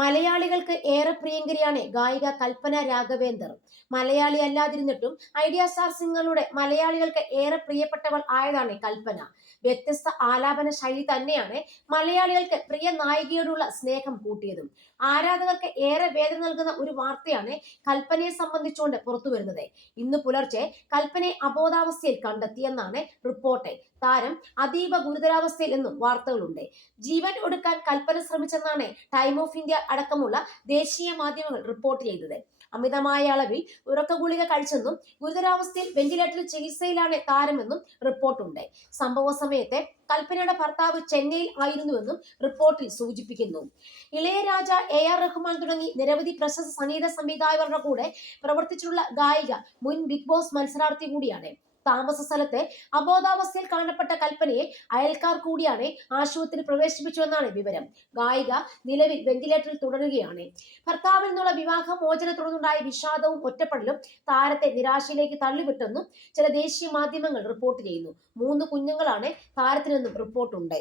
മലയാളികൾക്ക് ഏറെ പ്രിയങ്കരിയാണ് ഗായിക കൽപ്പന രാഘവേന്ദർ. മലയാളി അല്ലാതിരുന്നിട്ടും ഐഡിയ സ്റ്റാർ സിംഗറിലൂടെ മലയാളികൾക്ക് ഏറെ പ്രിയപ്പെട്ടവൾ ആയതാണ് കൽപ്പന. വ്യത്യസ്ത ആലാപന ശൈലി തന്നെയാണ് മലയാളികൾക്ക് പ്രിയ നായികയോടുള്ള സ്നേഹം കൂട്ടിയതും. ആരാധകർക്ക് ഏറെ വേദന നൽകുന്ന ഒരു വാർത്തയാണ് കൽപ്പനയെ സംബന്ധിച്ചുകൊണ്ട് പുറത്തു വരുന്നത്. ഇന്ന് പുലർച്ചെ കൽപ്പനയെ അബോധാവസ്ഥയിൽ കണ്ടെത്തിയെന്നാണ് റിപ്പോർട്ട്. താരം അതീവ ഗുരുതരാവസ്ഥയിൽ എന്നും വാർത്തകളുണ്ട്. ജീവൻ ഒടുക്കാൻ കൽപ്പന ശ്രമിച്ചെന്നാണ് ടൈം ഓഫ് ഇന്ത്യ അടക്കമുള്ള ദേശീയ മാധ്യമങ്ങൾ റിപ്പോർട്ട് ചെയ്തത്. അമിതമായ അളവിൽ ഉറക്ക ഗുളിക കഴിച്ചെന്നും ഗുരുതരാവസ്ഥയിൽ വെന്റിലേറ്ററിൽ ചികിത്സയിലാണ് താരമെന്നും റിപ്പോർട്ടുണ്ട്. സംഭവ സമയത്തെ കൽപ്പനയുടെ ഭർത്താവ് ചെന്നൈയിൽ ആയിരുന്നുവെന്നും റിപ്പോർട്ടിൽ സൂചിപ്പിക്കുന്നു. ഇളയരാജ, AR റഹ്മാൻ തുടങ്ങി നിരവധി പ്രശസ്ത സംഗീത സംവിധായകരുടെ കൂടെ പ്രവർത്തിച്ചിട്ടുള്ള ഗായിക മുൻ ബിഗ് ബോസ് മത്സരാർത്ഥി കൂടിയാണ്. താമസ സ്ഥലത്ത് അബോധാവസ്ഥയിൽ കാണപ്പെട്ട കൽപ്പനയെ അയൽക്കാർ കൂടിയാണ് ആശുപത്രിയിൽ പ്രവേശിപ്പിച്ചുവെന്നാണ് വിവരം. ഗായിക നിലവിൽ വെന്റിലേറ്ററിൽ തുടരുകയാണ്. ഭർത്താവിൽ നിന്നുള്ള വിവാഹ മോചനത്തെ തുടർന്നുണ്ടായ വിഷാദവും ഒറ്റപ്പെടലും താരത്തെ നിരാശയിലേക്ക് തള്ളിവിട്ടെന്നും ചില ദേശീയ മാധ്യമങ്ങൾ റിപ്പോർട്ട് ചെയ്യുന്നു. 3 കുഞ്ഞുങ്ങളാണ് താരത്തിനെന്നും റിപ്പോർട്ടുണ്ട്.